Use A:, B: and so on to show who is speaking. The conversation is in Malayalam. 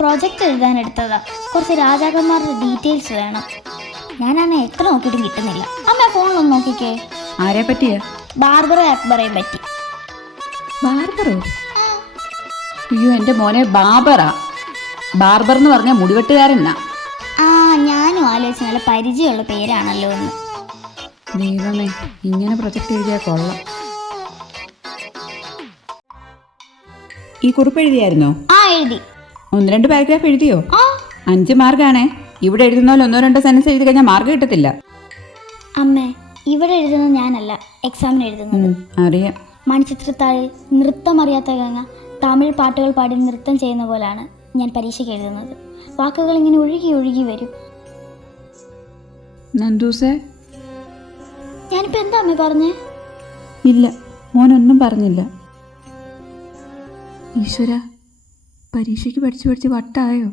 A: പ്രൊജക്റ്റ് എഴുതാൻ എടുത്തതാ. കുറച്ച് രാജാക്കന്മാരുടെ ഡീറ്റെയിൽസ് വേണം. ഞാനാണെ എത്ര നോക്കിയിട്ടും കിട്ടുന്നില്ല. അമ്മ ഫോണിലൊന്ന് നോക്കിക്കേ.
B: ആരെ പറ്റിയ?
A: ബാർബറ അക്ബറേയും പറ്റി.
B: ബാർബറോ? അയ്യോ എന്റെ മോനെ ബാബറാ. ബാർബർ എന്ന് പറഞ്ഞ മുടിവെട്ടുകാരനാ.
A: ആ ഞാനും ആലോചിച്ച് നല്ല പരിചയമുള്ള പേരാണല്ലോ എന്ന്.
B: ദൈവമേ ഇങ്ങനെ പ്രൊജക്റ്റ് എഴുതിയാൽ കൊള്ളാം. ഈ കുറിപ്പ് എഴുതിയായിരുന്നോ?
A: ആ എഴുതി.
B: ഒന്ന് രണ്ട് പാരഗ്രാഫ് എഴുതിയോ? അഞ്ച് മാർക്കാണേ ഇവിടെ എഴുതുന്ന പോലെ ഒന്നോ രണ്ടോ സെൻസ് എഴുതി കഴിഞ്ഞാൽ മാർക്ക് കിട്ടത്തില്ല.
A: അമ്മേ ഇവിടെ എഴുതുന്നത് ഞാനല്ല എക്സാമിന് എഴുതുന്നത്.
B: അറിയാം.
A: മണിച്ചിത്രത്താഴിൽ നൃത്തം അറിയാത്ത ഗംഗ തമിഴ് പാട്ടുകൾ പാടി നൃത്തം ചെയ്യുന്ന പോലാണ് ഞാൻ പരീക്ഷയ്ക്ക് എഴുതുന്നത്. വാക്കുകൾ ഇങ്ങനെ ഒഴുകി ഒഴുകി വരും.
B: നന്ദൂസേ.
A: ഞാനിപ്പോ എന്താ അമ്മ പറഞ്ഞേ?
B: ഇല്ല മോനൊന്നും പറഞ്ഞില്ല. ഈശ്വര. പരീക്ഷയ്ക്ക് പഠിച്ച് പഠിച്ച് വട്ടായോ?